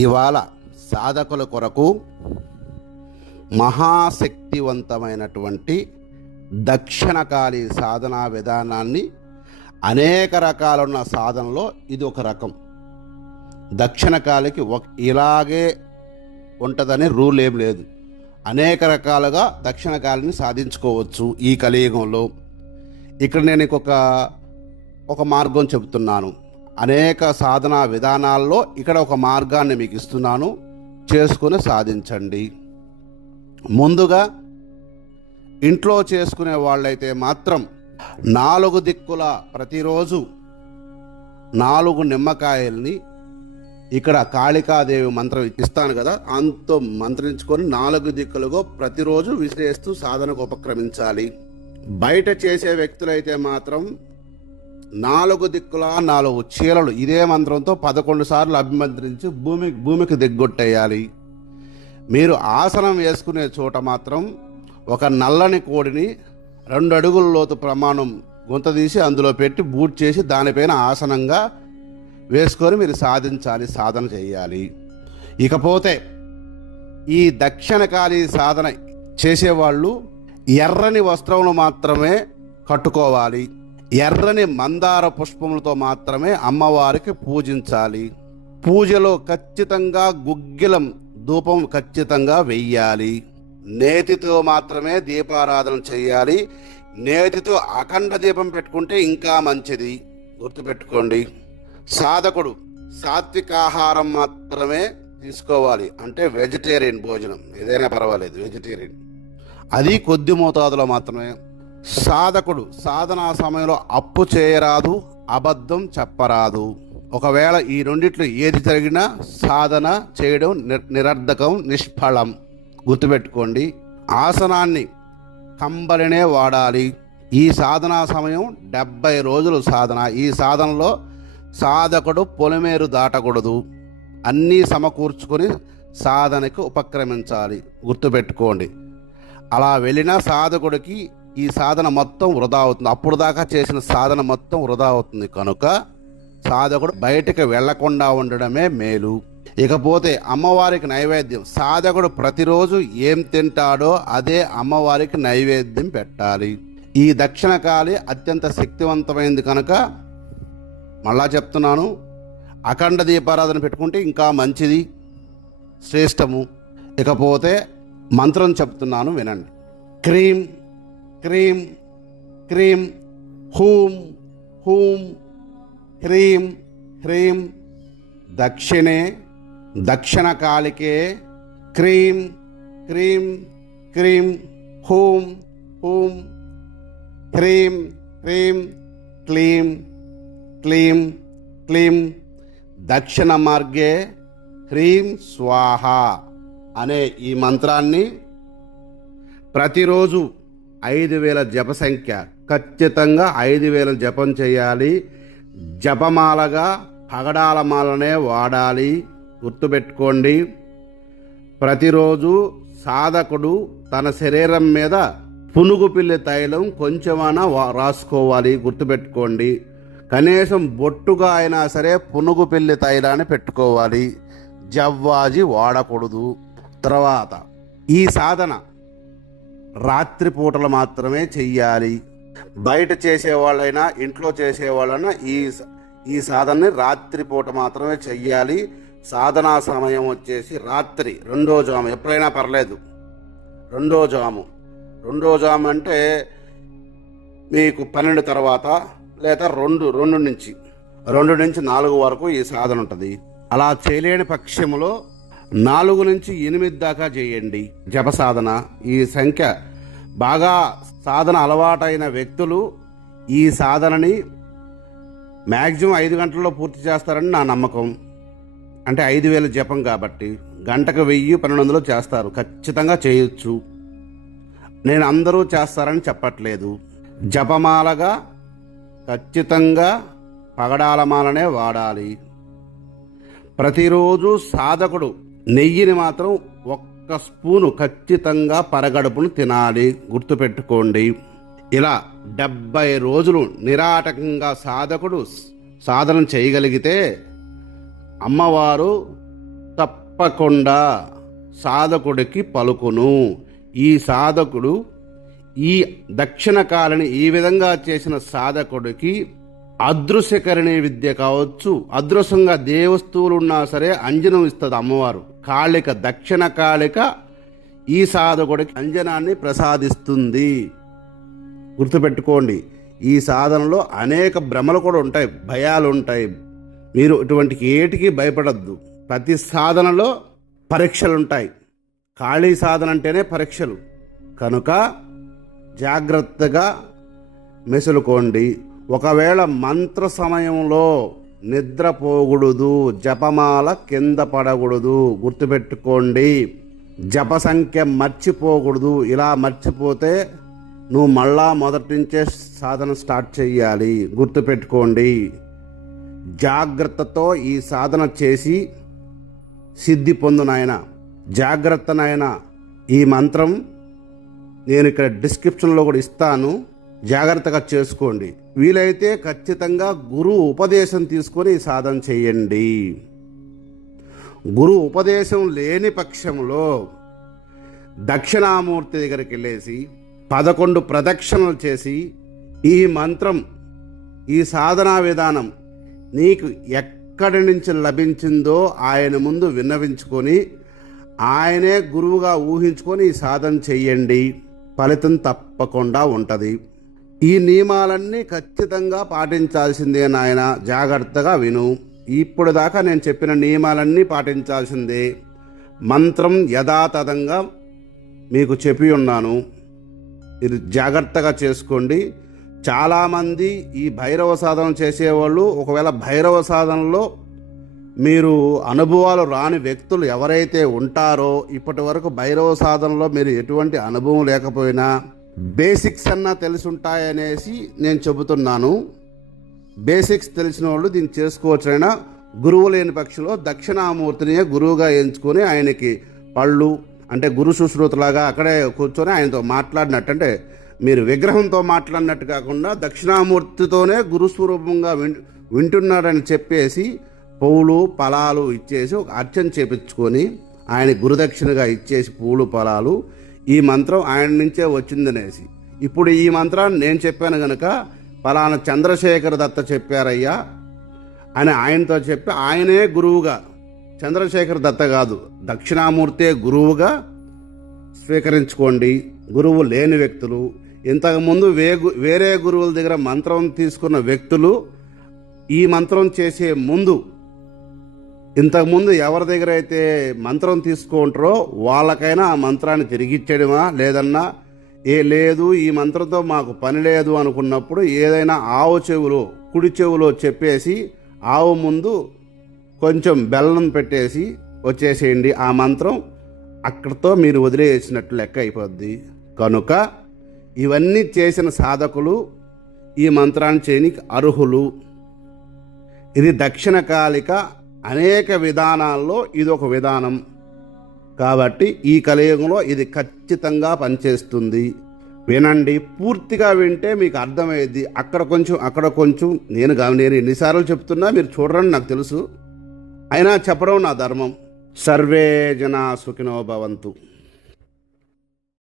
ఇవాళ సాధకుల కొరకు మహాశక్తివంతమైనటువంటి దక్షిణకాలి సాధనా విధానాన్ని, అనేక రకాలున్న సాధనలో ఇది ఒక రకం. దక్షిణకాలికి ఇలాగే ఉంటుందని రూల్ ఏం లేదు. అనేక రకాలుగా దక్షిణకాలిని సాధించుకోవచ్చు ఈ కలియుగంలో. ఇక్కడ నేను ఒక మార్గం చెబుతున్నాను. అనేక సాధనా విధానాల్లో ఇక్కడ ఒక మార్గాన్ని మీకు ఇస్తున్నాను, చేసుకుని సాధించండి. ముందుగా ఇంట్లో చేసుకునే వాళ్ళైతే మాత్రం 4 దిక్కుల ప్రతిరోజు 4 నిమ్మకాయల్ని ఇక్కడ కాళికాదేవి మంత్రం ఇస్తాను కదా, అంతో మంత్రించుకొని 4 దిక్కులుగా ప్రతిరోజు విసిరేస్తూ సాధనకు ఉపక్రమించాలి. బయట చేసే వ్యక్తులైతే మాత్రం 4 దిక్కుల 4 చీలలు ఇదే మంత్రంతో 11 సార్లు అభిమంత్రించి భూమికి దిగ్గొట్టేయాలి. మీరు ఆసనం వేసుకునే చోట మాత్రం ఒక నల్లని కోడిని 2 అడుగుల లోతు ప్రమాణం గుంత తీసి అందులో పెట్టి బూట్ చేసి దానిపైన ఆసనంగా వేసుకొని మీరు సాధన చేయాలి. ఇకపోతే ఈ దక్షిణకాలి సాధన చేసేవాళ్ళు ఎర్రని వస్త్రములు మాత్రమే కట్టుకోవాలి. ఎర్రని మందార పుష్పములతో మాత్రమే అమ్మవారికి పూజించాలి. పూజలో ఖచ్చితంగా గుగ్గిలం ధూపం ఖచ్చితంగా వెయ్యాలి. నేతితో మాత్రమే దీపారాధన చేయాలి. నేతితో అఖండ దీపం పెట్టుకుంటే ఇంకా మంచిది, గుర్తుపెట్టుకోండి. సాధకుడు సాత్వికాహారం మాత్రమే తీసుకోవాలి, అంటే వెజిటేరియన్ భోజనం ఏదైనా పర్వాలేదు, వెజిటేరియన్, అది కొద్ది మోతాదులో మాత్రమే. సాధకుడు సాధనా సమయంలో అప్పు చేయరాదు, అబద్ధం చెప్పరాదు. ఒకవేళ ఈ రెండిట్లో ఏది జరిగినా సాధన చేయడం నిరర్ధకం, నిష్ఫలం, గుర్తుపెట్టుకోండి. ఆసనాన్ని కంబలినే వాడాలి. ఈ సాధనా సమయం 70 రోజులు సాధన. ఈ సాధనలో సాధకుడు పొలిమేరు దాటకూడదు. అన్నీ సమకూర్చుకొని సాధనకు ఉపక్రమించాలి, గుర్తుపెట్టుకోండి. అలా వెళ్ళిన సాధకుడికి ఈ సాధన మొత్తం వృధా అవుతుంది. అప్పుడు దాకా చేసిన సాధన మొత్తం వృధా అవుతుంది. కనుక సాధకుడు బయటకు వెళ్లకుండా ఉండడమే మేలు. ఇకపోతే అమ్మవారికి నైవేద్యం. సాధకుడు ప్రతిరోజు ఏం తింటాడో అదే అమ్మవారికి నైవేద్యం పెట్టాలి. ఈ దక్షిణకాలి అత్యంత శక్తివంతమైంది కనుక మళ్ళా చెప్తున్నాను, అఖండ దీపారాధన పెట్టుకుంటే ఇంకా మంచిది, శ్రేష్టము. ఇకపోతే మంత్రం చెప్తున్నాను వినండి. క్రీం క్రీం క్రీం హూం హూం హ్రీం హ్రీం దక్షిణే దక్షిణకాలికే క్రీం క్రీం క్రీం హూం హూం హ్రీం హ్రీం క్లీం క్లీం క్లీం దక్షిణ మార్గే హ్రీం స్వాహ అనే ఈ మంత్రాన్ని ప్రతిరోజు 5000 జప సంఖ్య, ఖచ్చితంగా 5000 జపం చేయాలి. జపమాలగా పగడాల మాలనే వాడాలి, గుర్తుపెట్టుకోండి. ప్రతిరోజు సాధకుడు తన శరీరం మీద పునుగు పిల్లి తైలం కొంచెమైనా రాసుకోవాలి, గుర్తుపెట్టుకోండి. కనీసం బొట్టుగా అయినా సరే పునుగు పిల్లి తైలాన్ని పెట్టుకోవాలి, జవ్వాజి వాడకూడదు. తర్వాత ఈ సాధన రాత్రిపూటలు మాత్రమే చెయ్యాలి. బయట చేసేవాళ్ళైనా ఇంట్లో చేసేవాళ్ళైనా ఈ సాధనని రాత్రిపూట మాత్రమే చెయ్యాలి. సాధనా సమయం వచ్చేసి రాత్రి 2వ జాము, ఎప్పుడైనా పర్లేదు. 2వ జాము అంటే మీకు 12 తర్వాత లేదా 2 నుంచి 4 వరకు ఈ సాధన ఉంటుంది. అలా చేయలేని పక్షంలో 4 నుంచి 8 దాకా చేయండి జప సాధన. ఈ సంఖ్య బాగా సాధన అలవాటైన వ్యక్తులు ఈ సాధనని మ్యాక్సిమం 5 గంటల్లో పూర్తి చేస్తారని నా నమ్మకం. అంటే 5000 జపం కాబట్టి గంటకు 1000, 1200 చేస్తారు, ఖచ్చితంగా చేయొచ్చు. నేను అందరూ చేస్తారని చెప్పట్లేదు. జపమాలగా ఖచ్చితంగా పగడాలమాలనే వాడాలి. ప్రతిరోజు సాధకుడు నెయ్యిని మాత్రం 1 స్పూను ఖచ్చితంగా పరగడుపును తినాలి, గుర్తుపెట్టుకోండి. ఇలా 70 రోజులు నిరాటకంగా సాధకుడు సాధన చేయగలిగితే అమ్మవారు తప్పకుండా సాధకుడికి పలుకును. ఈ సాధకుడు ఈ దక్షిణకాలని ఈ విధంగా చేసిన సాధకుడికి అదృశ్యకరణి విద్య కావచ్చు, అదృశ్యంగా దేవస్తువులు ఉన్నా సరే అంజనం ఇస్తుంది అమ్మవారు. కాళిక, దక్షిణ కాళిక ఈ సాధకుడికి అంజనాన్ని ప్రసాదిస్తుంది. గుర్తుపెట్టుకోండి, ఈ సాధనలో అనేక భ్రమలు కూడా ఉంటాయి, భయాలు ఉంటాయి. మీరు ఇటువంటి ఏటికి భయపడద్దు. ప్రతి సాధనలో పరీక్షలు ఉంటాయి. ఖాళీ సాధన అంటేనే పరీక్షలు కనుక జాగ్రత్తగా మెసులుకోండి. ఒకవేళ మంత్ర సమయంలో నిద్రపోకూడదు, జపమాల కింద పడకూడదు. గుర్తుపెట్టుకోండి, జప సంఖ్య మర్చిపోకూడదు. ఇలా మర్చిపోతే నువ్వు మళ్ళా మొదటి నుంచే సాధన స్టార్ట్ చేయాలి. గుర్తుపెట్టుకోండి, జాగ్రత్తతో ఈ సాధన చేసి సిద్ధి పొందు నాయన. జాగ్రత్త నాయన. ఈ మంత్రం నేను ఇక్కడ డిస్క్రిప్షన్లో కూడా ఇస్తాను, జాగ్రత్తగా చేసుకోండి. వీలైతే ఖచ్చితంగా గురువు ఉపదేశం తీసుకొని ఈ సాధన చేయండి. గురు ఉపదేశం లేని పక్షంలో దక్షిణామూర్తి దగ్గరికి వెళ్ళేసి 11 ప్రదక్షిణలు చేసి ఈ మంత్రం, ఈ సాధనా విధానం నీకు ఎక్కడి నుంచి లభించిందో ఆయన ముందు విన్నవించుకొని ఆయనే గురువుగా ఊహించుకొని ఈ సాధన చెయ్యండి. ఫలితం తప్పకుండా ఉంటుంది. ఈ నియమాలన్నీ ఖచ్చితంగా పాటించాల్సిందే నాయన. జాగ్రత్తగా విను. ఇప్పుడు దాకా నేను చెప్పిన నియమాలన్నీ పాటించాల్సిందే. మంత్రం యథాతథంగా మీకు చెప్పి ఉన్నాను, ఇది జాగ్రత్తగా చేసుకోండి. చాలామంది ఈ భైరవ సాధన చేసేవాళ్ళు, ఒకవేళ భైరవ సాధనలో మీరు అనుభవాలు రాని వ్యక్తులు ఎవరైతే ఉంటారో, ఇప్పటి వరకు భైరవ సాధనలో మీరు ఎటువంటి అనుభవం లేకపోయినా బేసిక్స్ అన్నా తెలిసి ఉంటాయనేసి నేను చెబుతున్నాను. బేసిక్స్ తెలిసిన వాళ్ళు దీన్ని చేసుకోవచ్చైనా. గురువు లేని పక్షంలో దక్షిణామూర్తిని గురువుగా ఎంచుకొని ఆయనకి పళ్ళు అంటే గురు సుశ్రుతలాగా అక్కడే కూర్చొని ఆయనతో మాట్లాడినట్టు, అంటే మీరు విగ్రహంతో మాట్లాడినట్టు కాకుండా దక్షిణామూర్తితోనే గురుస్వరూపంగా వింటున్నారని చెప్పేసి పువ్వులు ఫలాలు ఇచ్చేసి ఒక అర్చన చేపించుకొని ఆయన గురుదక్షిణగా ఇచ్చేసి పువ్వులు ఫలాలు, ఈ మంత్రం ఆయన నుంచే వచ్చిందనేసి, ఇప్పుడు ఈ మంత్రాన్ని నేను చెప్పాను కనుక ఫలానా చంద్రశేఖర దత్త చెప్పారయ్యా అని ఆయనతో చెప్పి ఆయనే గురువుగా, చంద్రశేఖర దత్త కాదు దక్షిణామూర్తే గురువుగా స్వీకరించుకోండి. గురువు లేని వ్యక్తులు, ఇంతకుముందు వేరే గురువుల దగ్గర మంత్రం తీసుకున్న వ్యక్తులు ఈ మంత్రం చేసే ముందు, ఇంతకుముందు ఎవరి దగ్గర అయితే మంత్రం తీసుకుంటారో వాళ్ళకైనా ఆ మంత్రాన్ని తిరిగిచ్చేయడమా, లేదన్నా లేదు ఈ మంత్రంతో మాకు పని లేదు అనుకున్నప్పుడు ఏదైనా ఆవు చెవులో, కుడి చెవులో చెప్పేసి ఆవు ముందు కొంచెం బెల్లం పెట్టేసి వచ్చేసేయండి. ఆ మంత్రం అక్కడితో మీరు వదిలేసినట్లు లెక్క అయిపోద్ది. కనుక ఇవన్నీ చేసిన సాధకులు ఈ మంత్రాన్ని చేయనికి అర్హులు. ఇది దక్షిణకాలిక అనేక విధానాల్లో ఇదొక విధానం కాబట్టి ఈ కలియుగంలో ఇది ఖచ్చితంగా పనిచేస్తుంది. వినండి, పూర్తిగా వింటే మీకు అర్థమయ్యేది. అక్కడ కొంచెం అక్కడ కొంచెం నేను ఎన్నిసార్లు చెప్తున్నా మీరు చూడరని నాకు తెలుసు, అయినా చెప్పడం నా ధర్మం. సర్వే జనా సుఖినో భవంతు.